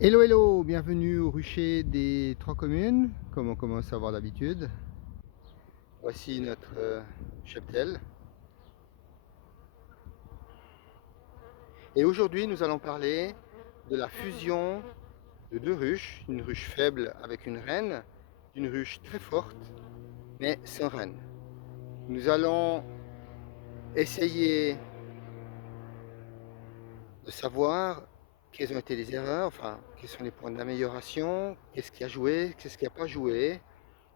Hello hello, bienvenue au rucher des Trois Communes, comme on commence à avoir l'habitude. Voici notre cheptel. Et aujourd'hui nous allons parler de la fusion de deux ruches, une ruche faible avec une reine, une ruche très forte mais sans reine. Nous allons essayer de savoir quelles ont été les erreurs, enfin quels sont les points d'amélioration, qu'est-ce qui a joué, qu'est-ce qui n'a pas joué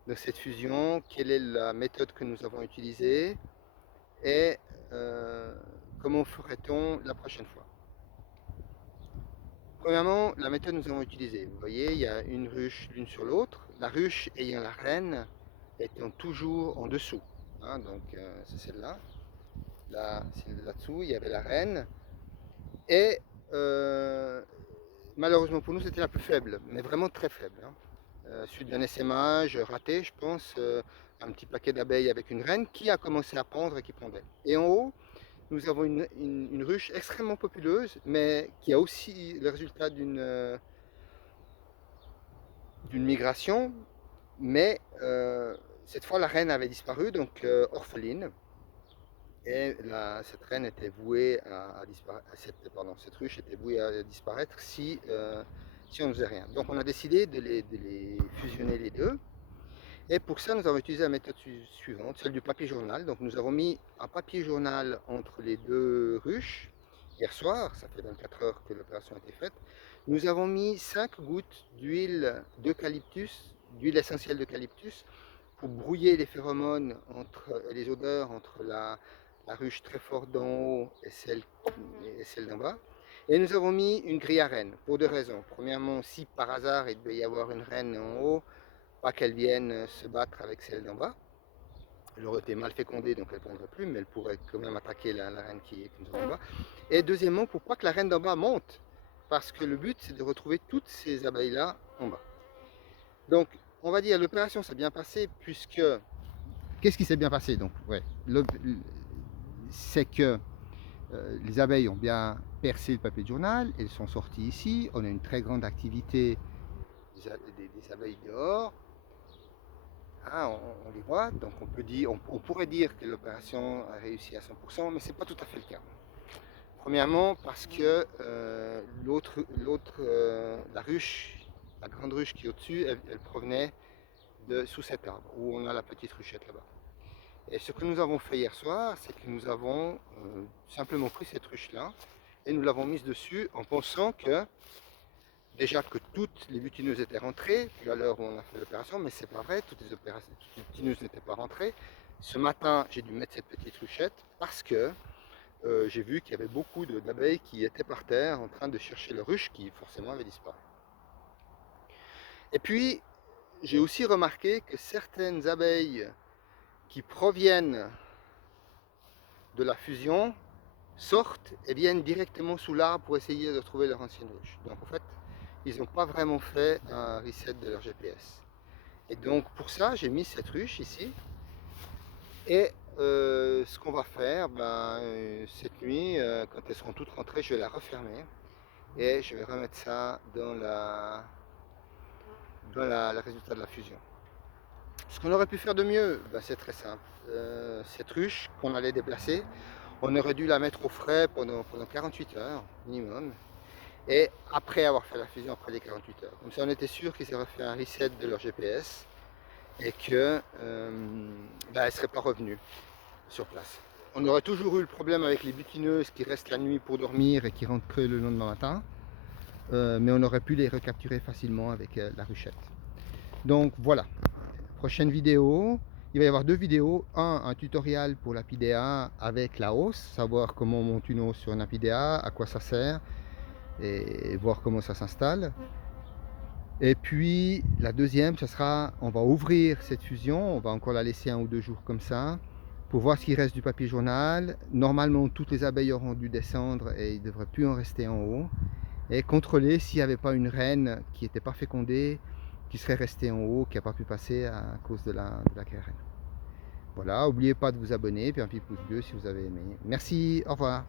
de cette fusion, quelle est la méthode que nous avons utilisée et comment ferait-on la prochaine fois. Premièrement, la méthode que nous avons utilisée. Vous voyez, il y a une ruche l'une sur l'autre, la ruche ayant la reine étant toujours en dessous. Hein, donc c'est celle-là. Là-dessous, il y avait la reine. Et malheureusement pour nous, c'était la plus faible, mais vraiment très faible. Hein. Suite d'un essaimage raté, je pense, un petit paquet d'abeilles avec une reine qui a commencé à pondre et qui pondait. Et en haut, nous avons une ruche extrêmement populeuse, mais qui a aussi le résultat d'une migration, mais cette fois la reine avait disparu, donc orpheline, et cette reine était vouée à disparaître, cette ruche était vouée à disparaître si on ne faisait rien. Donc on a décidé de les fusionner les deux. Et pour ça, nous avons utilisé la méthode suivante, celle du papier journal. Donc nous avons mis un papier journal entre les deux ruches. Hier soir, ça fait 24 heures que l'opération a été faite. Nous avons mis 5 gouttes d'huile d'eucalyptus, d'huile essentielle d'eucalyptus, pour brouiller les phéromones et les odeurs entre la ruche très forte d'en haut et celle d'en bas. Et nous avons mis une grille à reine, pour deux raisons. Premièrement, si par hasard il devait y avoir une reine en haut, pas qu'elle vienne se battre avec celle d'en bas. Elle aurait été mal fécondée, donc elle ne pondrait plus, mais elle pourrait quand même attaquer la reine qui nous en bas. Et deuxièmement, pour pas que la reine d'en bas monte, parce que le but, c'est de retrouver toutes ces abeilles-là en bas. Donc, on va dire, l'opération s'est bien passée, puisque... Qu'est-ce qui s'est bien passé donc ouais, c'est que les abeilles ont bien percé le papier de journal, elles sont sorties ici, on a une très grande activité des abeilles dehors. Ah, on les voit, donc on pourrait dire que l'opération a réussi à 100%, mais ce n'est pas tout à fait le cas. Premièrement, parce que la ruche, la grande ruche qui est au-dessus, elle provenait de sous cet arbre, où on a la petite ruchette là-bas. Et ce que nous avons fait hier soir, c'est que nous avons simplement pris cette ruche-là, et nous l'avons mise dessus en pensant que déjà que toutes les butineuses étaient rentrées, puis à l'heure où on a fait l'opération, mais c'est pas vrai, toutes les butineuses n'étaient pas rentrées. Ce matin, j'ai dû mettre cette petite ruchette parce que j'ai vu qu'il y avait beaucoup d'abeilles qui étaient par terre en train de chercher le ruche qui forcément avait disparu. Et puis, j'ai aussi remarqué que certaines abeilles qui proviennent de la fusion sortent et viennent directement sous l'arbre pour essayer de trouver leur ancienne ruche. Donc en fait, ils n'ont pas vraiment fait un reset de leur GPS. Et donc pour ça, j'ai mis cette ruche ici. Et ce qu'on va faire, cette nuit, quand elles seront toutes rentrées, je vais la refermer. Et je vais remettre ça dans le résultat de la fusion. Ce qu'on aurait pu faire de mieux, c'est très simple. Cette ruche qu'on allait déplacer, on aurait dû la mettre au frais pendant 48 heures minimum. Et après avoir fait la fusion après les 48 heures. Comme ça on était sûr qu'ils auraient fait un reset de leur GPS et que elle ne serait pas revenue sur place. On aurait toujours eu le problème avec les butineuses qui restent la nuit pour dormir et qui rentrent creux le lendemain matin. Mais on aurait pu les recapturer facilement avec la ruchette. Donc voilà, prochaine vidéo. Il va y avoir deux vidéos. Un tutoriel pour l'apidea avec la hausse, savoir comment on monte une hausse sur une apidea, à quoi ça sert, et voir comment ça s'installe. Et puis la deuxième, ce sera, on va ouvrir cette fusion, on va encore la laisser 1 ou 2 jours comme ça, pour voir ce qui reste du papier journal. Normalement, toutes les abeilles auront dû descendre et il ne devrait plus en rester en haut. Et contrôler s'il n'y avait pas une reine qui n'était pas fécondée, qui serait restée en haut, qui n'a pas pu passer à cause de la reine. Voilà, n'oubliez pas de vous abonner, puis un petit pouce bleu si vous avez aimé. Merci, au revoir.